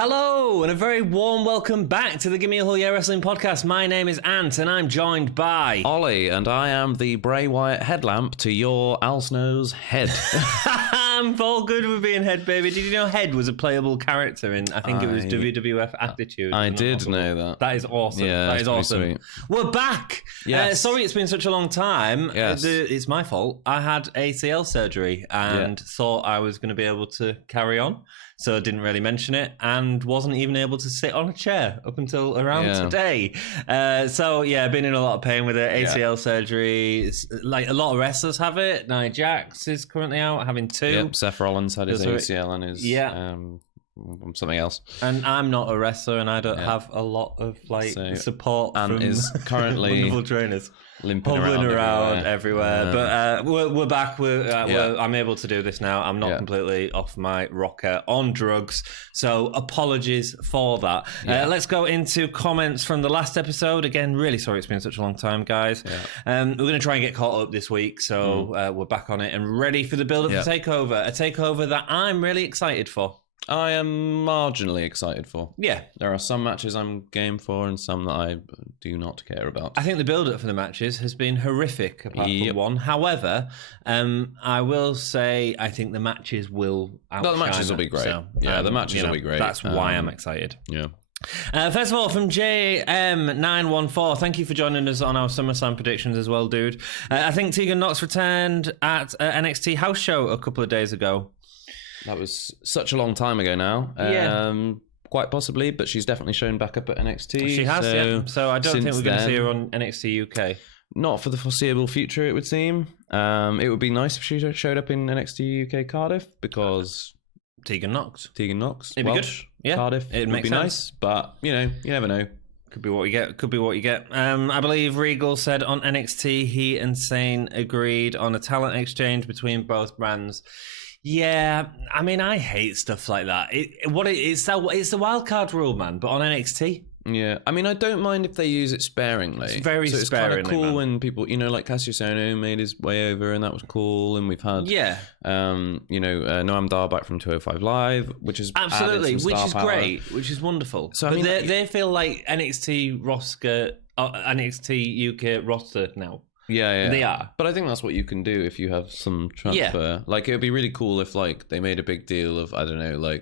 Hello, and a very warm welcome back to the Gimme Wrestling podcast. My name is Ant, and I'm joined by... Ollie, and I am the Bray Wyatt headlamp to your Al Snow's head. I'm all good with being Head, baby. Did you know Head was a playable character in, I think it was WWF Attitude? I did know that. That is awesome. Yeah, that is awesome. Sweet. We're back. Yes. Sorry it's been such a long time. Yes. It's my fault. I had ACL surgery and thought I was going to be able to carry on. So I didn't really mention it and wasn't even able to sit on a chair up until around today. I've been in a lot of pain with it. ACL surgery. It's, like a lot of wrestlers have it. Nia Jax is currently out having two. Yep, Seth Rollins had his ACL and his something else. And I'm not a wrestler and I don't have a lot of support and from is currently wonderful trainers. Limping around everywhere. But we're back. I'm able to do this now. I'm not completely off my rocker on drugs. So apologies for that. Let's go into comments from the last episode. Again, really sorry it's been such a long time, guys. We're going to try and get caught up this week. So we're back on it and ready for the build-up for Takeover. A Takeover that I'm really excited for. I am marginally excited for. Yeah. There are some matches I'm game for and some that I do not care about. I think the build-up for the matches has been horrific, apart from one. However, I will say I think the matches will outshine the matches will be great. So, the matches will be great. That's why I'm excited. Yeah. First of all, from JM914, thank you for joining us on our SummerSlam predictions as well, dude. I think Tegan Nox returned at NXT House Show a couple of days ago. That was such a long time ago now. Quite possibly, but she's definitely shown back up at NXT. She has, So I don't think we're going to see her on NXT UK. Not for the foreseeable future, it would seem. It would be nice if she showed up in NXT UK Cardiff, because... Tegan Nox. It'd be Welsh, good. Yeah. Cardiff. It would be nice, but, you never know. Could be what you get. I believe Regal said on NXT he and Sane agreed on a talent exchange between both brands. Yeah, I mean, I hate stuff like that. It's the wild card rule, man. But on NXT, yeah, I mean, I don't mind if they use it sparingly. It's very sparingly. It's kind of cool when people, like Cassius Ohno made his way over, and that was cool. And we've had, Noam Dar back from 205 Live, which is absolutely, which is great, which is wonderful. So I mean, they feel like NXT roster, NXT UK roster now. Yeah, they are. But I think that's what you can do if you have some transfer. Like, it would be really cool if, they made a big deal of, I don't know,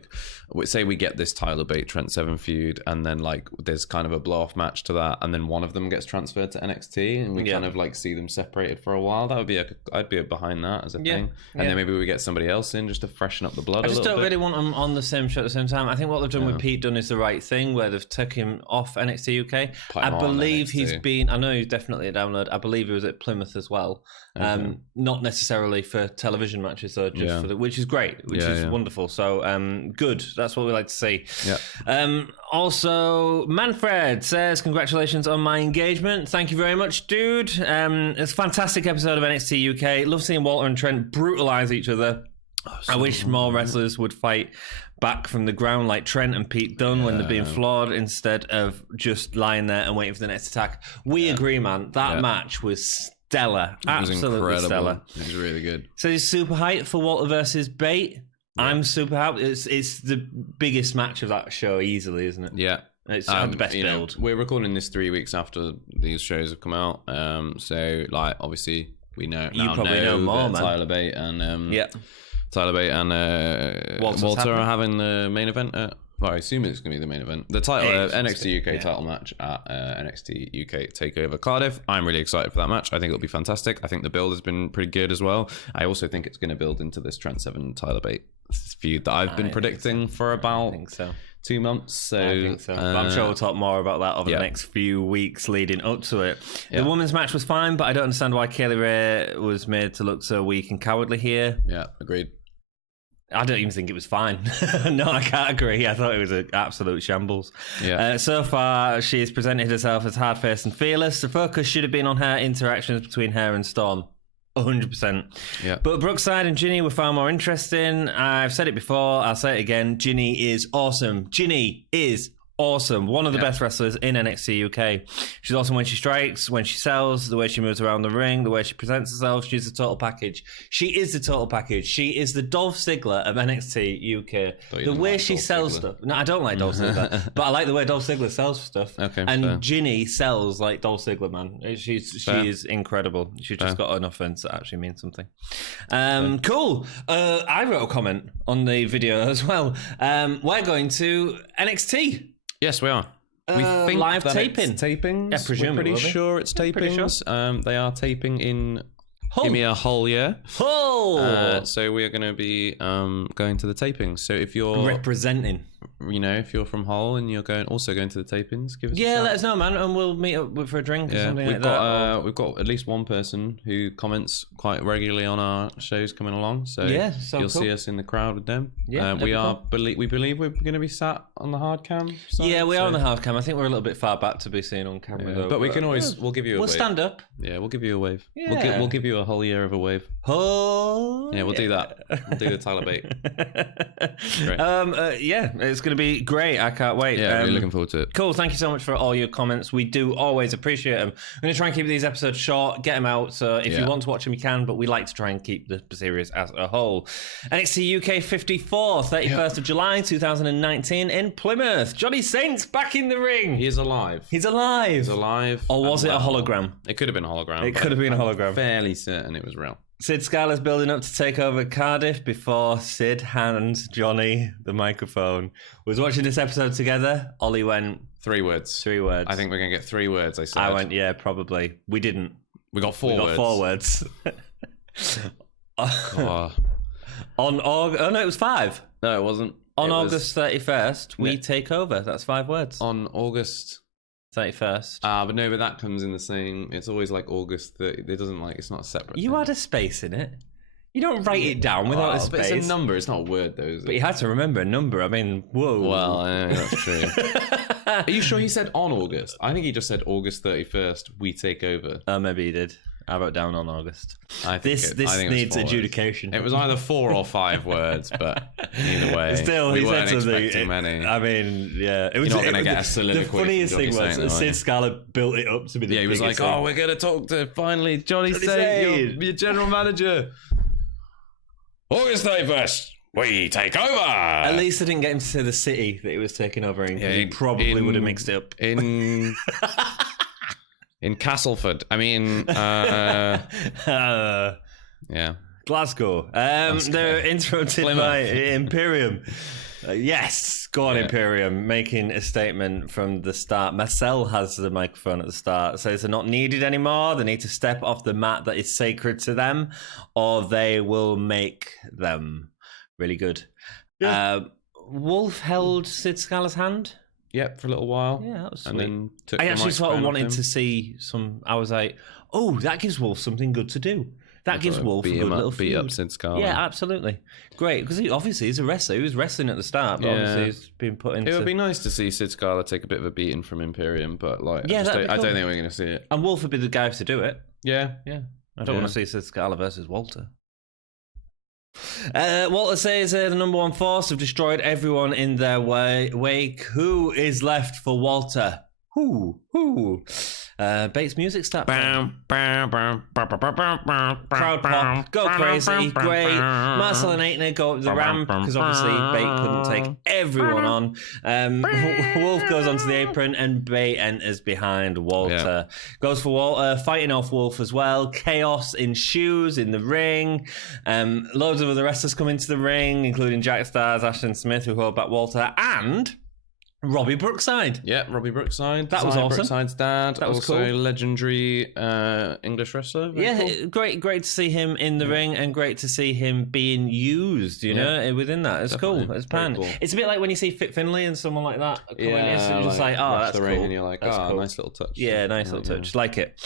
say we get this Tyler Bate Trent Seven feud, and then, there's kind of a blow-off match to that, and then one of them gets transferred to NXT, and we kind of, see them separated for a while. That would be I'd be behind that as a thing. And then maybe we get somebody else in just to freshen up the blood a little bit. I just don't really want them on the same show at the same time. I think what they've done with Pete Dunne is the right thing, where they've taken him off NXT UK. I believe he's been... I know he's definitely a download. I believe he was at Plymouth as well. Not necessarily for television matches though, just for which is great, which is wonderful. So good. That's what we like to see. Also, Manfred says, congratulations on my engagement. Thank you very much, dude. It's a fantastic episode of NXT UK. Love seeing Walter and Trent brutalize each other. I wish more wrestlers would fight back from the ground like Trent and Pete Dunne when they're being flawed, instead of just lying there and waiting for the next attack. We agree, man. That match was stellar. Absolutely incredible. Stellar. It was really good. So he's super hyped for Walter versus Bate. I'm super hyped. It's the biggest match of that show easily, isn't it? Yeah. It's the best build. We're recording this 3 weeks after these shows have come out. So obviously we know you probably know more, man. Tyler Bate and Walter are having the main event I assume it's going to be the main event. The title, NXT UK title match at NXT UK Takeover Cardiff. I'm really excited for that match. I think it'll be fantastic. I think the build has been pretty good as well. I also think it's going to build into this Trent Seven Tyler Bate feud that I've been predicting for about 2 months. So I think so. I'm sure we'll talk more about that over the next few weeks leading up to it. The women's match was fine, but I don't understand why Kaylee Ray was made to look so weak and cowardly here. Yeah, agreed. I don't even think it was fine. No, I can't agree. I thought it was an absolute shambles. So far, she has presented herself as hard-faced and fearless. The focus should have been on her interactions between her and Storm. 100%. But Brookside and Ginny were far more interesting. I've said it before. I'll say it again. Ginny is awesome. Ginny is awesome. One of the best wrestlers in NXT UK. She's awesome when she strikes, when she sells, the way she moves around the ring, the way she presents herself. She's the total package. She is the total package. She is the Dolph Ziggler of NXT UK. The way she sells stuff. No, I don't like Dolph Ziggler, but I like the way Dolph Ziggler sells stuff. Okay, and fair. Ginny sells like Dolph Ziggler, man. She is incredible. She's just got enough offense that actually means something. Cool. I wrote a comment on the video as well. We're going to NXT. Yes, we are. We think live that taping. It's tapings. Yeah, presumably. We're pretty sure it's tapings. They are taping in Gimme a Hull, yeah. Hull! So we are going to be going to the tapings. So if you're representing, if you're from Hull and you're going to the tapings, give us a shout. let us know, man, and we'll meet up for a drink or something like that. We've got at least one person who comments quite regularly on our shows coming along. So you'll see us in the crowd with them. Yeah, we believe we're going to be sat on the hard cam side. Yeah, we are on the hard cam. I think we're a little bit far back to be seen on camera, though. But we can always we'll give you a wave. We'll stand up. Yeah, we'll give you a wave. Yeah. We'll give you a whole year of a wave. Oh, yeah, we'll do that. We'll do the Tyler Bate. Great. It's going to be great. I can't wait. Yeah, really looking forward to it. Cool. Thank you so much for all your comments. We do always appreciate them. I'm going to try and keep these episodes short, get them out. So if you want to watch them, you can, but we like to try and keep the series as a whole. NXT UK 54, 31st of July, 2019 in Plymouth. Johnny Saint's back in the ring. He is alive. He's alive. Or was it a hologram? It could have been a hologram. It could have been a hologram. I'm fairly certain it was real. Sid Scala's building up to take over Cardiff before Sid hands Johnny the microphone. We was watching this episode together. Ollie went... 3 words. 3 words. I think we're going to get 3 words, I said. I went, yeah, probably. We didn't. We got 4 words. We got 4 words. On August... Oh, no, it was 5. No, it wasn't. On August 31st, we take over. That's 5 words. On August... 31st. But that comes in the same. It's always like August 30. It doesn't it's not a separate. You had a space in it. You don't write it down without a space. But it's a number. It's not a word, though. Is it? But you had to remember a number. I mean, whoa. Well, that's true. Are you sure he said on August? I think he just said August 31st. We take over. Maybe he did. I wrote down on August. This needs adjudication. It was either 4 or 5 words, but either way, still, we he weren't said something. Expecting many. I mean, yeah, it was. You're not going to get a soliloquy. The funniest thing was Sid Scala built it up to be the. Yeah, he was like, thing. "Oh, we're going to talk to finally Johnny Saint, your general manager." August 31st. We take over. At least I didn't get him to say the city that he was taking over in. He probably would have mixed it up. In Castleford. I mean, yeah. Glasgow. They're interrupted by Imperium. Yes, go on, Imperium, making a statement from the start. Marcel has the microphone at the start, says they're not needed anymore. They need to step off the mat that is sacred to them, or they will make them. Really good. Yeah. Wolf held Sid Scala's hand. Yep, for a little while. Yeah, that was sweet. And then took I actually sort of wanted to see some. I was like, oh, that gives Wolf something good to do. That gives Wolf a good little feud. Beat up Sid Scala. Yeah, absolutely. Great, because obviously he's a wrestler. He was wrestling at the start, but obviously he's been put into... It would be nice to see Sid Scala take a bit of a beating from Imperium, but I don't think we're going to see it. And Wolf would be the guy to do it. Yeah. I don't want to see Sid Scala versus Walter. Walter says the number one force have destroyed everyone in their wake. Who is left for Walter? Who? Bates music start. Crowd pop. Go crazy. Great. Marcel and Aitner go up the ramp because obviously Bate couldn't take everyone on. Wolf goes onto the apron and Bate enters behind Walter. Goes for Walter, fighting off Wolf as well. Chaos ensues in the ring. Loads of other wrestlers come into the ring, including Jack Stars, Ashton Smith, who hold back Walter, and Robbie Brookside. Yeah, Robbie Brookside. That was awesome. Brookside's dad. That was also cool. Legendary English wrestler. Cool. Great to see him in the ring and great to see him being used, you know, within that. It's definitely. Cool. It's pan. Cool. It's a bit like when you see Fit Finlay and someone like that. It's just like, oh, that's cool. And you're like, cool. Nice little touch. Yeah, nice little touch. Like it.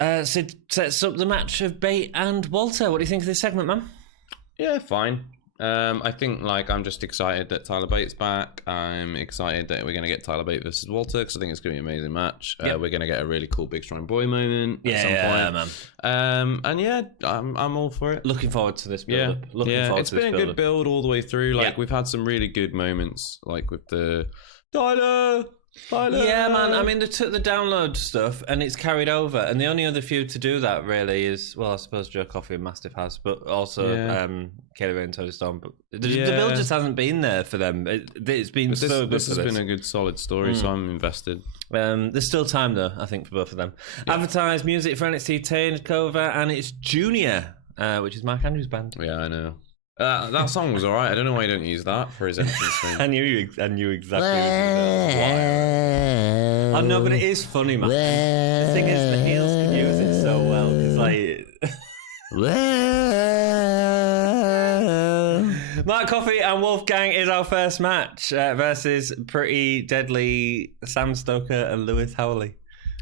Sid sets up the match of Bate and Walter. What do you think of this segment, man? Yeah, fine. I think I'm just excited that Tyler Bate's back. I'm excited that we're going to get Tyler Bate versus Walter because I think it's going to be an amazing match. We're going to get a really cool big strong boy moment at some point. Man. And yeah, I'm all for it. Looking forward to this build. It's been a good build all the way through. We've had some really good moments, like with the Tyler. Yeah, man. I mean, they took the download stuff and it's carried over. And the only other few to do that really is, well, I suppose Joe Coffey and Mastiff has, but also Kaylee Ray and Tony Storm. But the build just hasn't been there for them. It's been so good. This has been a good, solid story, so I'm invested. There's still time though, I think, for both of them. Yeah. Advertise music for NXT Takeover, and it's Junior, which is Mark Andrews' band. Yeah, I know. That song was alright. I don't know why you don't use that for his entrance thing. I knew exactly. I know, but it is funny, man. The thing is, the heels can use it so well because Mark Coffey and Wolfgang is our first match versus Pretty Deadly Sam Stoker and Lewis Howley.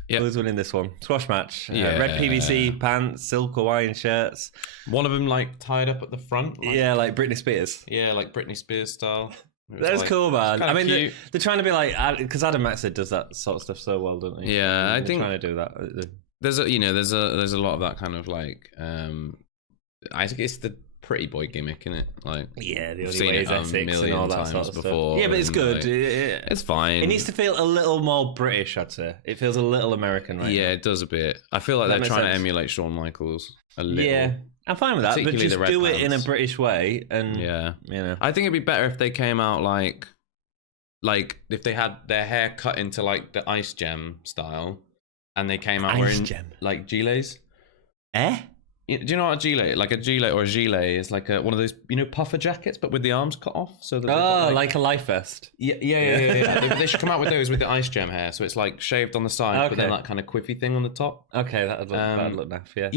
Yep. Who's winning this one? Squash match. Red PVC pants, silk Hawaiian shirts. One of them like tied up at the front. Like Britney Spears. Yeah, like Britney Spears style. That's like, cool, man. I mean, they're trying to be like, because Adam Maxted does that sort of stuff so well, don't he? Yeah, I think trying to do that. There's a lot of that kind of like. I think it's the pretty boy gimmick, isn't it? Like, yeah, the only way is Essex and all that sort of before. Stuff. Yeah, but it's good. Like, it's fine. It needs to feel a little more British, I'd say. It feels a little American, right? Yeah, it does a bit. I feel like they're trying to emulate Shawn Michaels a little. Yeah, I'm fine with that, but just do it in a British way. And I think it'd be better if they came out like if they had their hair cut into like the Ice Gem style, and they came out wearing like gilets. Do you know what a gilet? Like a gilet or a gilet is like one of those, puffer jackets, but with the arms cut off. So that like a life vest. Yeah. They should come out with those with the Ice Gem hair. So it's like shaved on the side, but then that kind of quiffy thing on the top. Okay, that'd look naff, yeah.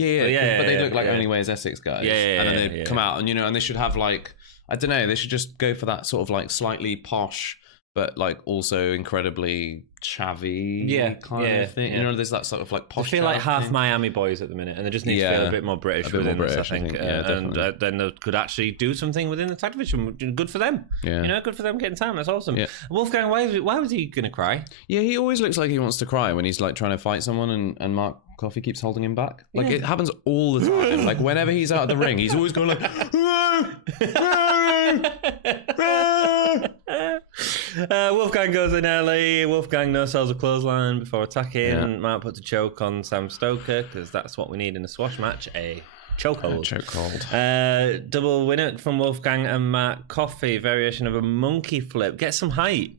But they look like only wears Essex guys. And then they come out and, and they should have like, I don't know, they should just go for that sort of like slightly posh, but like also incredibly chavvy kind of thing. There's that sort of like posh. I feel like half Miami boys at the minute, and they just need to feel a bit more British within this, I think. And then they could actually do something within the tag division. Good for them. Yeah. Good for them getting time. That's awesome. Yeah. Wolfgang, why was he going to cry? Yeah, he always looks like he wants to cry when he's like trying to fight someone, and Mark Coffey keeps holding him back. Like it happens all the time. Like whenever he's out of the ring, he's always going like. Wolfgang goes in early. Wolfgang no-sells a clothesline before attacking. Mark puts a choke on Sam Stoker because that's what we need in a squash match. A chokehold. Double winner from Wolfgang and Mark Coffey. Variation of a monkey flip. Get some height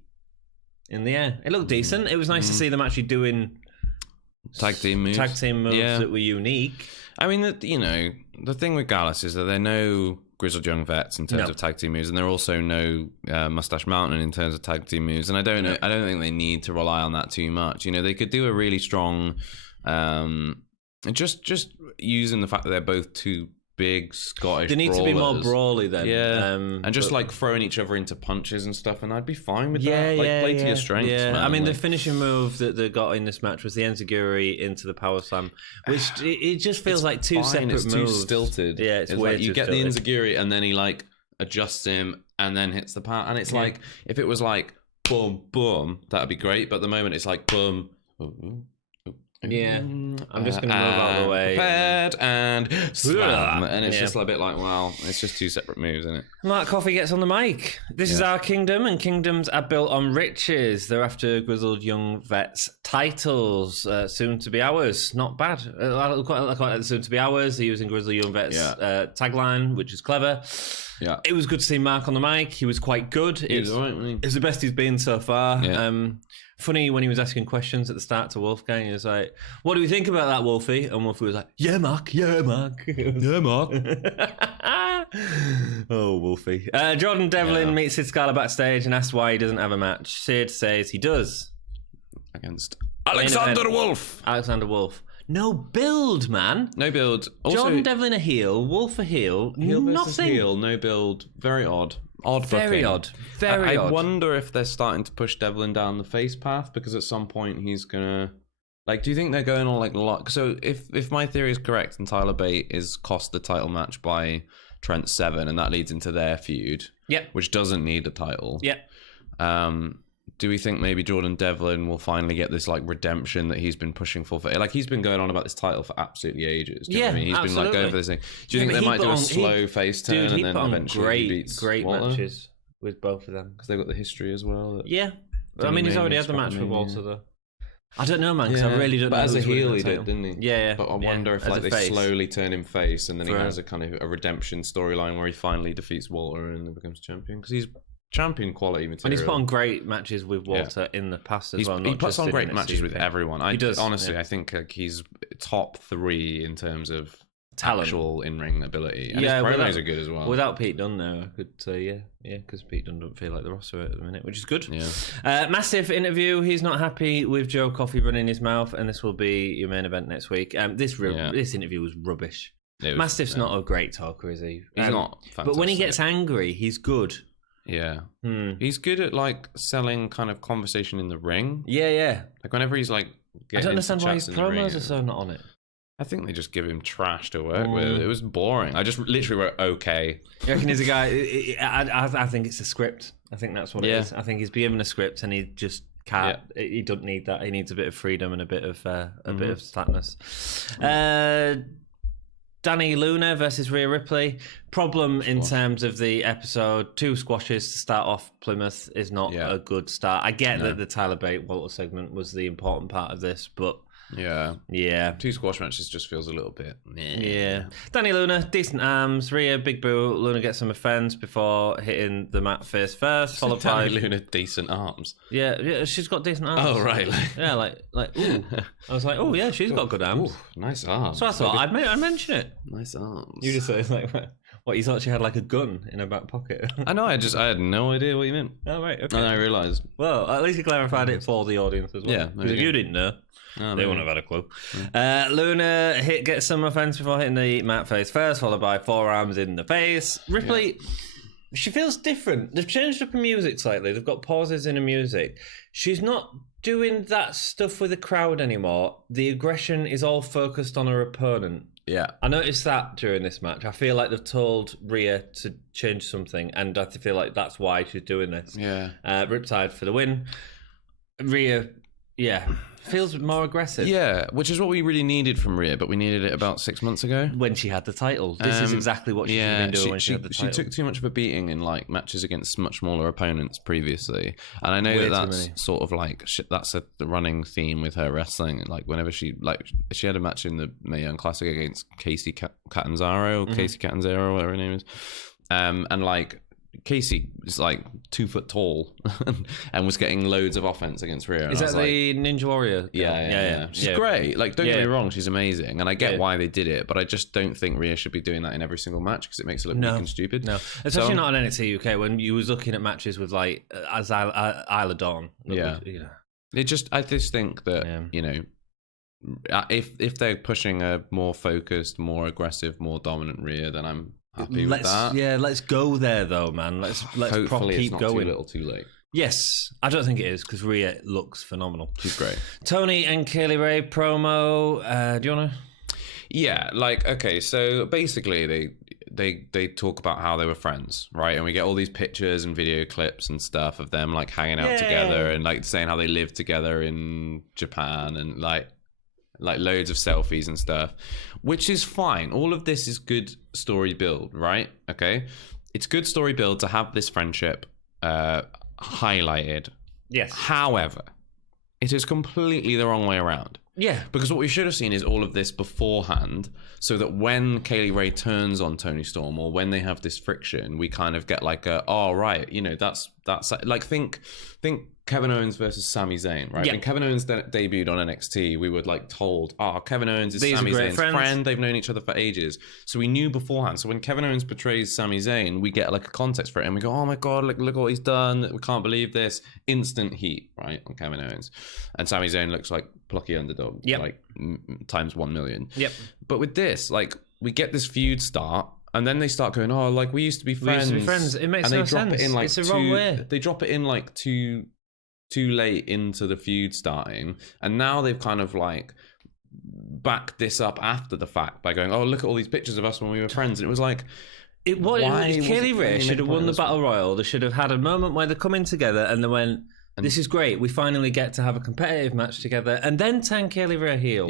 in the air. It looked decent. It was nice to see them actually doing tag team moves that were unique. I mean, the thing with Gallus is that they're no grizzled young vets in terms of tag team moves, and they're also no Mustache Mountain in terms of tag team moves. And I don't think they need to rely on that too much. They could do a really strong, just using the fact that they're both two big Scottish. They need to be more brawly then. Yeah, and just like throwing each other into punches and stuff, and I'd be fine with that. Play to your strengths. Yeah, man. I mean, the finishing move that they got in this match was the enziguri into the power slam, which it just feels like two separate moves. Too stilted. Yeah, it's weird. Like you get the enziguri, and then he like adjusts him, and then hits the power, and it's like if it was like boom, boom, that'd be great. But at the moment, it's like boom. Yeah, I'm just going to move out of the way. Prepared and slam. And it's just a bit like, well, it's just two separate moves, isn't it? Mark Coffey gets on the mic. This is our kingdom, and kingdoms are built on riches. They're after grizzled young vets' titles, soon to be ours. Not bad. I quite like soon to be ours. They're using grizzled young vets' tagline, which is clever. Yeah, it was good to see Mark on the mic. He was quite good. It's the best he's been so far. Yeah. Funny when he was asking questions at the start to Wolfgang, he was like, "What do we think about that, Wolfie?" And Wolfie was like, "Yeah, Mark. Yeah, Mark. Yeah, Mark." Oh, Wolfie. Jordan Devlin meets Sid Scala backstage and asks why he doesn't have a match. Sid says he does. Against Alexander Wolfe. Alexander Wolfe. No build, man. No build. Also, Jordan Devlin a heel, Wolfe a heel. Heel versus heel, no build. Very odd. Very odd. I wonder if they're starting to push Devlin down the face path, because at some point he's gonna do you think they're going on like luck? So if my theory is correct and Tyler Bate is cost the title match by Trent Seven, and that leads into their feud, which doesn't need a title. Do we think maybe Jordan Devlin will finally get this like redemption that he's been pushing for? Like he's been going on about this title for absolutely ages. Do you know what I mean? He's been like going for this thing. Do you think they might do a slow face turn and then eventually he beats great Walter? matches with both of them because they've got the history as well. I mean, he's already had the match with Walter, though. I don't know, man, because I really don't know. But as a heel, he did, didn't he? Yeah. But I wonder if like they slowly turn him face, and then he has a kind of a redemption storyline where he finally defeats Walter and becomes champion, because he's champion quality material. And he's put on great matches with Walter in the past as well. He puts on great matches with everyone. He does. Honestly, I think he's top 3 in terms of talent, actual in-ring ability. And his promos are good as well. Without Pete Dunne, though, I could say, because Pete Dunne doesn't feel like the roster at the minute, which is good. Yeah. Massive interview. He's not happy with Joe Coffey running his mouth, and this will be your main event next week. This interview was rubbish. Mastiff's not a great talker, is he? He's not fantastic. But when he gets angry, he's good. Yeah. He's good at like selling kind of conversation in the ring. Yeah. Like whenever he's like I don't understand why his promos are so not on it. I think they just give him trash to work with. It was boring. I just literally wrote okay. You reckon he's a guy? I think it's a script. I think that's what it is. I think he's being given a script and he just can't. Yeah. He doesn't need that. He needs a bit of freedom and a bit of bit of fatness. Danny Luna versus Rhea Ripley. Problem in terms of the episode. 2 squashes to start off Plymouth is not a good start. I get that the Tyler Bate Walter segment was the important part of this, but yeah. 2 squash matches just feels a little bit. Yeah. Danny Luna, decent arms. Rhea, big boo. Luna gets some offense before hitting the mat face first. Followed by Danny Luna, decent arms. Yeah, she's got decent arms. Oh right. Yeah, like ooh. I was like, oh yeah, she's got good arms. Ooh, nice arms. So I thought I'd mention it. Nice arms. You just said like, what? You thought she had like a gun in her back pocket? I know. I had no idea what you meant. Oh right. Okay. And I realised. Well, at least you clarified it for the audience as well. Yeah. Because if you didn't know. They wouldn't have had a clue. Luna gets some offense before hitting the mat face first, followed by forearms in the face. Ripley, she feels different. They've changed up her music slightly. They've got pauses in her music. She's not doing that stuff with the crowd anymore. The aggression is all focused on her opponent. Yeah. I noticed that during this match. I feel like they've told Rhea to change something, and I feel like that's why she's doing this. Yeah. Riptide for the win. Rhea, feels more aggressive. Yeah, which is what we really needed from Rhea, but we needed it about 6 months ago. When she had the title. This is exactly what she's been doing when she had the title. She took too much of a beating in like matches against much smaller opponents previously. And I know that's sort of like, that's the running theme with her wrestling. Like whenever she had a match in the Mae Young Classic against Casey Catanzaro, Casey Catanzaro, whatever her name is. And like, Casey is like 2 foot tall and was getting loads of offense against Rhea. Is that the Ninja Warrior? Yeah. She's great. Like, don't get me wrong, she's amazing. And I get why they did it, but I just don't think Rhea should be doing that in every single match because it makes it look weak and stupid. No, especially not on NXT UK when you was looking at matches with like Isla Dawn. I just think that, you know, if they're pushing a more focused, more aggressive, more dominant Rhea, then I'm happy with that. Yeah, let's go there though, man. Let's hopefully keep it's not going. Too little, too late. Yes, I don't think it is because Rhea looks phenomenal. She's great. Tony and Kaylee Ray promo. Do you wanna? Yeah, like okay, so basically they talk about how they were friends, right? And we get all these pictures and video clips and stuff of them like hanging out together and like saying how they lived together in Japan and like loads of selfies and stuff, which is fine. All of this is good story build, right? Okay. It's good story build to have this friendship highlighted. Yes. However, it is completely the wrong way around. Yeah. Because what we should have seen is all of this beforehand so that when Kaylee Ray turns on Toni Storm or when they have this friction, we kind of get like right, you know, that's like think Kevin Owens versus Sami Zayn, right? Yeah. When Kevin Owens debuted on NXT, we were like told, Kevin Owens is Sami Zayn's friend. They've known each other for ages. So we knew beforehand. So when Kevin Owens betrays Sami Zayn, we get like a context for it and we go, oh my God, look what he's done. We can't believe this. Instant heat, right? On Kevin Owens. And Sami Zayn looks like plucky underdog, like times 1 million. Yep. But with this, like we get this feud start. And then they start going, like we used to be friends. It makes no sense. It's the wrong way. They drop it in like too late into the feud starting, and now they've kind of like backed this up after the fact by going, look at all these pictures of us when we were friends, and it was like Kaylee Ray should have won the Battle Royal. They should have had a moment where they're coming together and they went, this is great, we finally get to have a competitive match together, and then turn Kaylee Ray heel.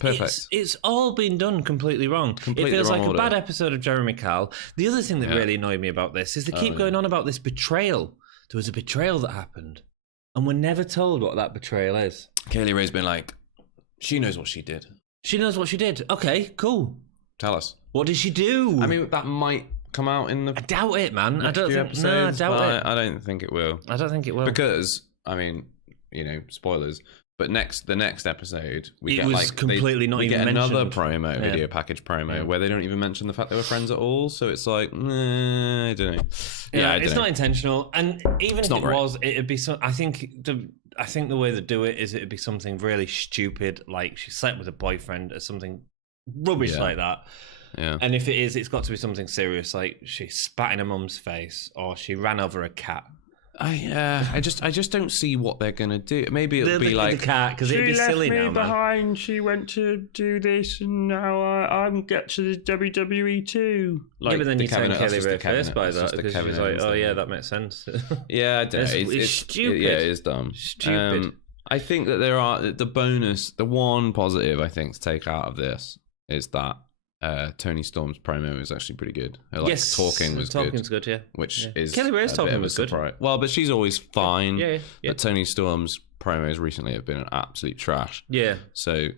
Perfect. It's all been done completely wrong. It feels like a bad episode of Jeremy Kyle. The other thing that really annoyed me about this is they keep going on about this betrayal. There was a betrayal that happened. And we're never told what that betrayal is. Kaylee Ray's been like, she knows what she did. She knows what she did. Okay, cool. Tell us. What did she do? I mean, that might come out in the... I doubt it, man. I don't think... episodes, No, I doubt it. I don't think it will. I don't think it will. Because, I mean, spoilers... But the next episode, we get another promo, video package promo, where they don't even mention the fact they were friends at all. So it's like, I don't know. It's not intentional, and even if it was, it'd be so. I think the way they do it is it'd be something really stupid, like she slept with a boyfriend or something rubbish like that. Yeah. And if it is, it's got to be something serious, like she spat in her mum's face or she ran over a cat. I just don't see what they're gonna do. Maybe it'll be like the cat, because it'd be silly now, man. She left me behind. She went to do this, and now I'm get to the WWE too. Like, but then you turn Kelly Ray face by that, because she's like, oh yeah, that makes sense. Yeah, I don't know. It's stupid. Yeah, it is dumb. Stupid. I think that there are the one positive I think to take out of this is that Tony Storm's promo is actually pretty good. Talking's good, yeah. Which is Kelly Ray's talking was good. Well, but she's always fine. Yeah. But Tony Storm's promos recently have been an absolute trash. Yeah. So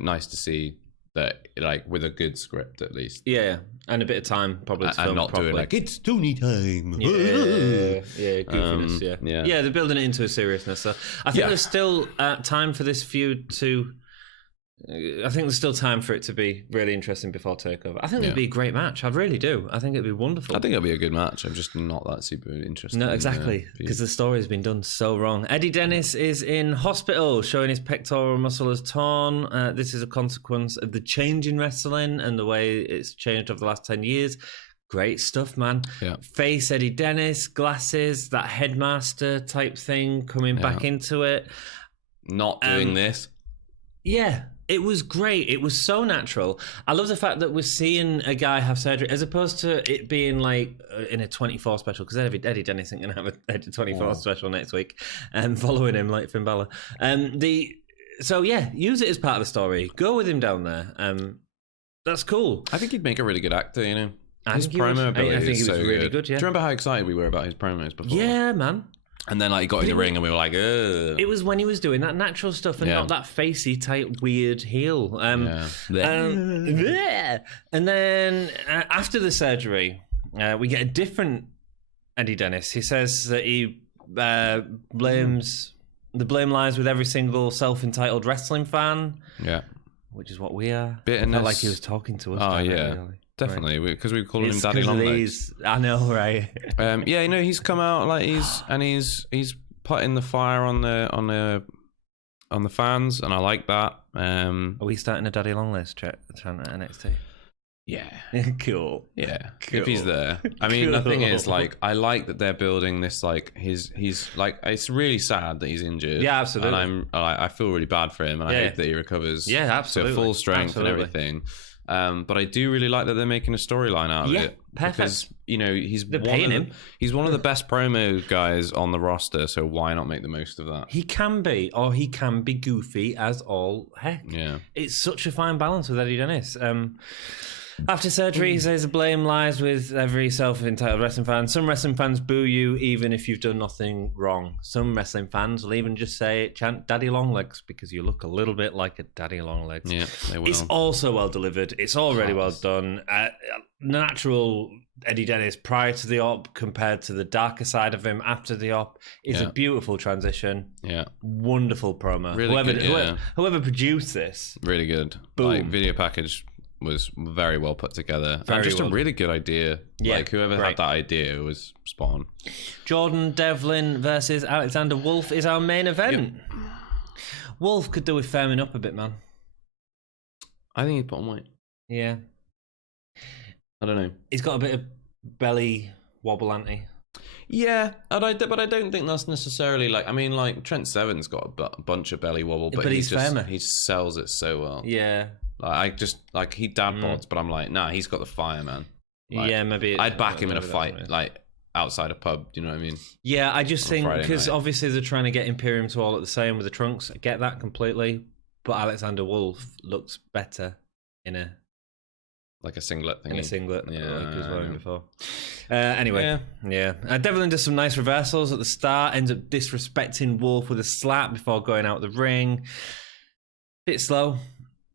nice to see that, like, with a good script at least. Yeah, and a bit of time probably to film and not properly. doing like it's Tony time. Yeah, goofiness. Yeah, they're building it into a seriousness. So I think there's still time for this feud to. I think there's still time for it to be really interesting before Takeover. I think it'd be a great match. I really do. I think it'd be wonderful. I think it'll be a good match. I'm just not that super interested. No, exactly, because the story has been done so wrong. Eddie Dennis is in hospital, showing his pectoral muscle is torn. This is a consequence of the change in wrestling and the way it's changed over the last 10 years. Great stuff, man. Yeah. Face Eddie Dennis, glasses, that headmaster type thing coming back into it. Not doing this. Yeah. It was great. It was so natural. I love the fact that we're seeing a guy have surgery as opposed to it being like in a 24 special, because Eddie Dennis isn't going to have a 24 special next week and following him like Finn Balor. So yeah, use it as part of the story. Go with him down there. That's cool. I think he'd make a really good actor, you know. His promo ability I think he was so really good, yeah. Do you remember how excited we were about his promos before? Yeah, man. And then like he got in the ring and we were like, ugh. It was when he was doing that natural stuff and not that facey type weird heel. And then after the surgery, we get a different Eddie Dennis. He says that he blames the blame lies with every single self-entitled wrestling fan. Yeah, which is what we are. Bitterness. Felt like he was talking to us. Oh yeah. Really. Definitely, because we were calling him Daddy Longlegs. I know, right? Yeah, you know, he's come out like he's putting the fire on the fans, and I like that. Are we starting a Daddy Longlegs chant at NXT? Yeah, cool. Yeah, cool. If he's there. I mean, the thing is, like, I like that they're building this. Like, he's like, it's really sad that he's injured. Yeah, absolutely. And I feel really bad for him, and I hope that he recovers. Yeah, absolutely. To full strength and everything. But I do really like that they're making a storyline out of it. Perfect. Because, you know, he's he's one of the best promo guys on the roster, so why not make the most of that? He can be, or he can be goofy as all heck. Yeah. It's such a fine balance with Eddie Dennis. After surgery, he says the blame lies with every self-entitled wrestling fan. Some wrestling fans boo you even if you've done nothing wrong. Some wrestling fans will even just chant Daddy Longlegs because you look a little bit like a Daddy Longlegs. Yeah, they will. It's also well delivered. It's already well done. Natural Eddie Dennis prior to the op compared to the darker side of him after the op is a beautiful transition. Yeah. Wonderful promo. Really whoever produced this. Really good. Boom. Like, video package was very well put together. A really good idea. Yeah, like, whoever had that idea was spot on. Jordan Devlin versus Alexander Wolfe is our main event. Yep. Wolfe could do with firming up a bit, man. I think he's put on weight. Yeah. I don't know. He's got a bit of belly wobble, hasn't he? Yeah, but I don't think that's necessarily like. I mean, like, Trent Seven's got a bunch of belly wobble, but he's firmer. He sells it so well. Yeah. Like, he dad bods, but I'm like, nah, he's got the fire, man. Like, yeah, maybe I'd back him in a fight, like, outside a pub. Do you know what I mean? Yeah, I just think because obviously they're trying to get Imperium to all at the same with the trunks. I get that completely, but Alexander Wolfe looks better in a like a singlet thing. In a singlet, like he was wearing before. Anyway, Devlin does some nice reversals at the start, ends up disrespecting Wolfe with a slap before going out the ring. Bit slow.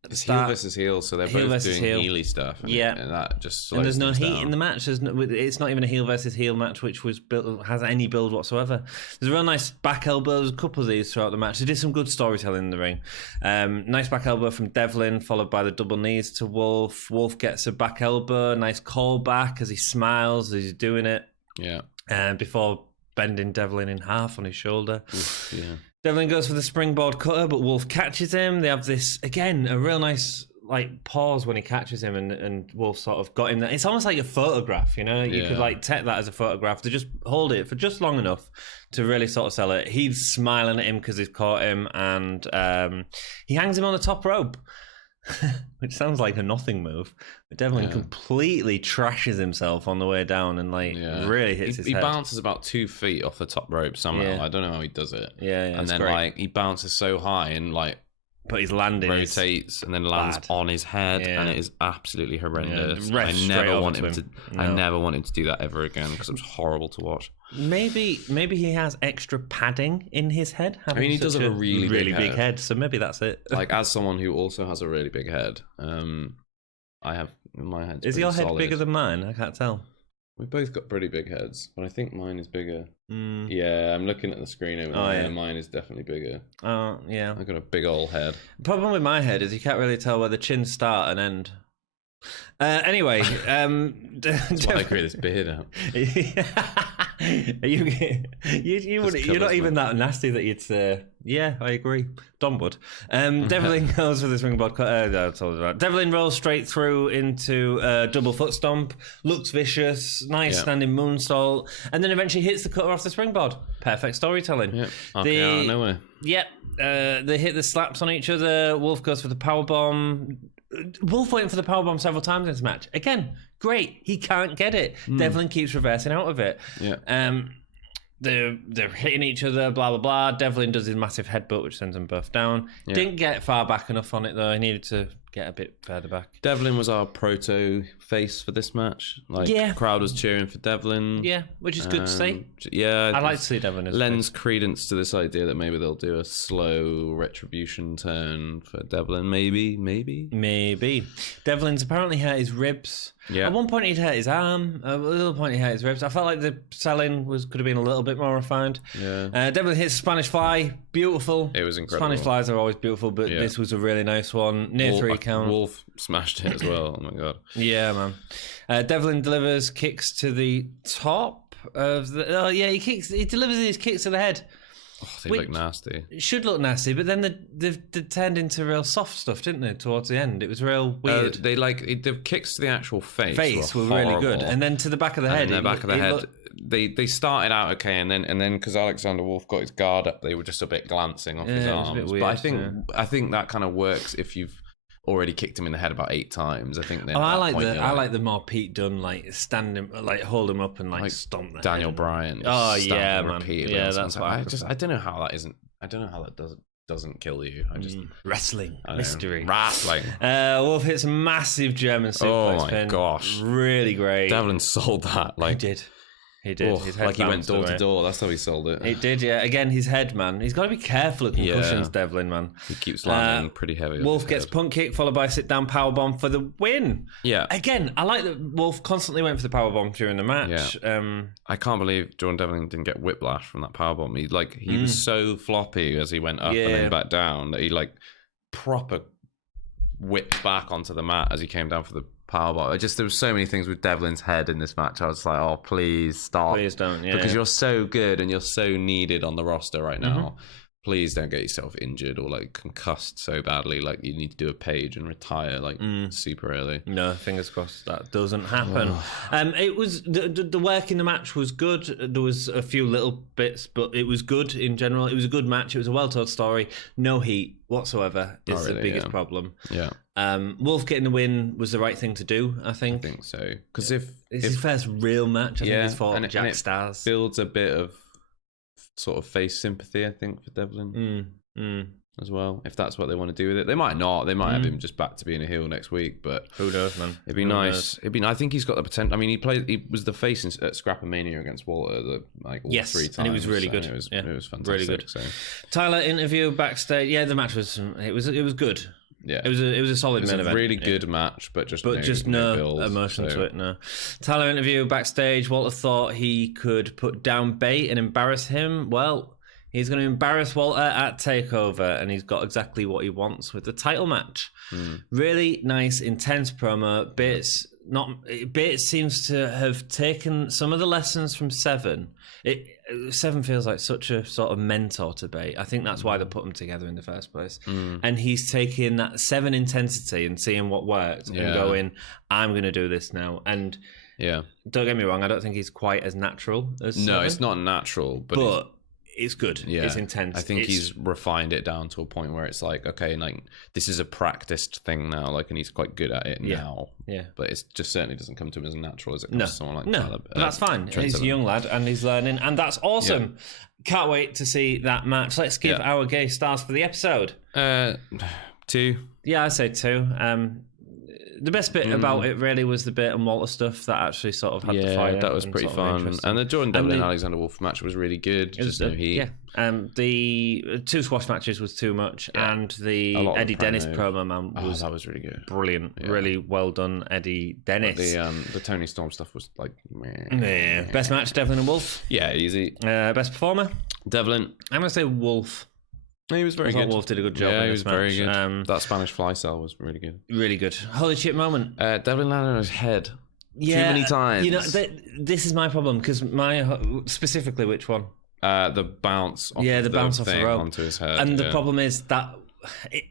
It's heel versus heel, so they're both doing heely stuff. And that just slows there's no heat down. in the match. It's not even a heel versus heel match, which has any build whatsoever. There's a real nice back elbow. There's a couple of these throughout the match. They did some good storytelling in the ring. Nice back elbow from Devlin, followed by the double knees to Wolfe. Wolfe gets a back elbow. Nice call back as he smiles as he's doing it. Yeah. Before bending Devlin in half on his shoulder. Oof, yeah. Devlin goes for the springboard cutter, but Wolfe catches him. They have this, again, a real nice pause when he catches him, and Wolfe sort of got him there. It's almost like a photograph, you know? You could take that as a photograph to just hold it for just long enough to really sort of sell it. He's smiling at him because he's caught him, and he hangs him on the top rope. Which sounds like a nothing move. But Devlin completely trashes himself on the way down and really hits his head. He bounces about 2 feet off the top rope somehow. Yeah. I don't know how he does it. Yeah, and then great. he bounces so high and but his landing rotates and then lands on his head, and it is absolutely horrendous. I never want him to do that ever again because it was horrible to watch. Maybe he has extra padding in his head. I mean, he does have a really big head, so maybe that's it. As someone who also has a really big head, I have my head. Is your head bigger than mine? I can't tell. We both got pretty big heads, but I think mine is bigger. Mm. Yeah, I'm looking at the screen over there. Yeah. Mine is definitely bigger. Oh, yeah. I've got a big old head. The problem with my head is you can't really tell where the chins start and end. Anyway, that's why I grew this beard out. You're not even that nasty that you'd say. Yeah, I agree. Don would. Devlin goes for the springboard cut. Devlin rolls straight through into a double foot stomp. Looks vicious. Nice standing moonsault, and then eventually hits the cutter off the springboard. Perfect storytelling. Yep. Okay, out of nowhere. Yep. They hit the slaps on each other. Wolfe goes for the powerbomb. Wolfe waiting for the powerbomb several times in this match. Again, great. He can't get it. Devlin keeps reversing out of it. Yeah. They're hitting each other, blah, blah, blah. Devlin does his massive headbutt, which sends them both down. Yeah. Didn't get far back enough on it, though. He needed to get a bit further back. Devlin was our proto face for this match. The crowd was cheering for Devlin. Yeah, which is good to see. Yeah. I like to see Devlin as lends credence to this idea that maybe they'll do a slow retribution turn for Devlin. Maybe. Devlin's apparently hurt his ribs. Yeah. At one point he'd hurt his arm. At another point he hurt his ribs. I felt like the selling could have been a little bit more refined. Yeah. Devlin hits Spanish Fly. Beautiful. It was incredible. Spanish Flies are always beautiful, but this was a really nice one. Near 3 count. Wolfe smashed it as well. Oh my god. Yeah, man. Devlin delivers kicks to the top of the. He delivers these kicks to the head. Oh, they look nasty. It should look nasty, but then they turned into real soft stuff, didn't they? Towards the end, it was real weird. The kicks to the actual face were really good, and then to the back of the head. The back of the head. They started out okay, and then because Alexander Wolfe got his guard up, they were just a bit glancing off his arms. Weird, but I think that kind of works if you've already kicked him in the head about 8 times. I think. I like the more Pete Dunne, stand him, hold him up and stomp the Daniel head. Bryan. Oh yeah, man. Yeah, that's what I don't know how that isn't. I don't know how that doesn't kill you. I just wrestling mystery. Wrestling. Wolfe hits a massive German suplex pin. Oh my gosh, really great. Devlin sold that. He did. His head he went door to door. That's how he sold it. He did, yeah. Again, his head, man. He's got to be careful at concussions, Devlin, man. He keeps landing pretty heavy. Wolfe gets punt kick followed by a sit-down powerbomb for the win. Yeah. Again, I like that Wolfe constantly went for the powerbomb during the match. Yeah. I can't believe Jordan Devlin didn't get whiplash from that powerbomb. He was so floppy as he went up and then back down that he proper whipped back onto the mat as he came down for the powerbomb. There were so many things with Devlin's head in this match. I was like, oh, please stop. Please don't, because you're so good and you're so needed on the roster right now. Please don't get yourself injured or concussed so badly you need to do a page and retire super early. No, fingers crossed that doesn't happen. It was the work in the match was good. There was a few little bits, but it was good in general. It was a good match. It was a well-told story. No heat whatsoever is the biggest problem. Yeah. Wolfe getting the win was the right thing to do, I think. I think so. Because if it's his first real match, I think he's fought Jack Stars. Builds a bit of sort of face sympathy, I think, for Devlin. as well, if that's what they want to do with it. They might not. They might have him just back to being a heel next week, but who knows, man? It'd be nice. I think he's got the potential. I mean, he was the face at Scrap-A-Mania against Walter, all 3 times. And it was really good. It was fantastic. Really good. So. Tyler interview backstage. Yeah, the match was good. Yeah, it was a solid main event. Really good match, but just no build, emotion to it. No. Tyler interview backstage. Walter thought he could put down Bate and embarrass him. Well, he's going to embarrass Walter at TakeOver, and he's got exactly what he wants with the title match. Really nice, intense promo. Bate seems to have taken some of the lessons from Seven. Seven feels like such a sort of mentor to Bate. I think that's why they put them together in the first place. And he's taking that Seven intensity and seeing what worked and going, I'm going to do this now. And don't get me wrong, I don't think he's quite as natural as Seven. No, it's not natural, but it's good. Yeah. It's intense. I think he's refined it down to a point where it's like, okay, like this is a practiced thing now, like, and he's quite good at it now. Yeah. But it just certainly doesn't come to him as natural as it comes to someone like Tyler. But that's fine. He's a young lad and he's learning, and that's awesome. Can't wait to see that match. Let's give our gay stars for the episode. 2. Yeah, I say 2. The best bit about it really was the Bate and Walter stuff that actually sort of had the fire. That was pretty fun. And the Jordan Devlin and Alexander Wolfe match was really good. Just no heat. Yeah. The 2 squash matches was too much, and the Eddie Dennis promo, man, that was really good. Brilliant. Yeah. Really well done, Eddie Dennis. The Tony Storm stuff was like, meh. Best match, Devlin and Wolfe. Yeah, easy. Best performer, Devlin. I'm gonna say Wolfe. He was very good. Wolfe did a good job. Yeah, he was very good. That Spanish fly cell was really good. Really good. Holy shit moment. Devlin landed on his head. Yeah, too many times. You know, this is my problem because specifically which one? The bounce. Off the bounce off the rope onto his head. And the problem is that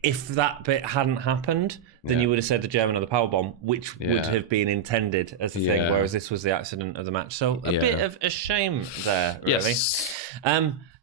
if that bit hadn't happened, then you would have said the German or the powerbomb, which would have been intended as the thing, whereas this was the accident of the match. So a bit of a shame there, really. Yes.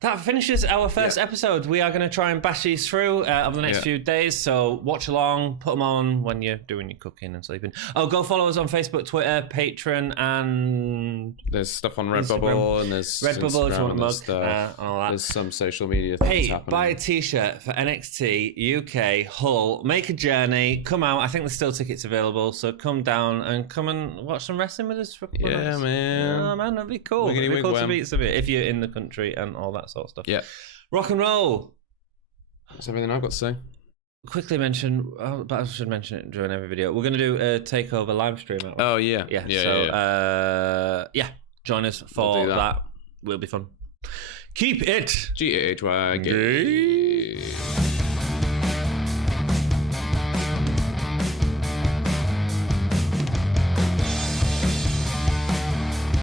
That finishes our first episode. We are going to try and bash these through over the next few days. So watch along, put them on when you're doing your cooking and sleeping. Oh, go follow us on Facebook, Twitter, Patreon, and there's stuff on Redbubble, and there's Redbubble if you want a mug, and all that. There's some social media things happening. Buy a t-shirt for NXT UK Hull. Make a journey. Come out. I think there's still tickets available. So come down and come and watch some wrestling with us. Yeah, man. Oh, man, that'd be cool. It'd be cool to meet some of it if you're in the country and all that sort of stuff. Yeah. Rock and roll. That's everything I've got to say. Quickly mention, but I should mention it during every video. We're going to do a takeover live stream. Oh, yeah. Join us for that. Will be fun. Keep it GHY.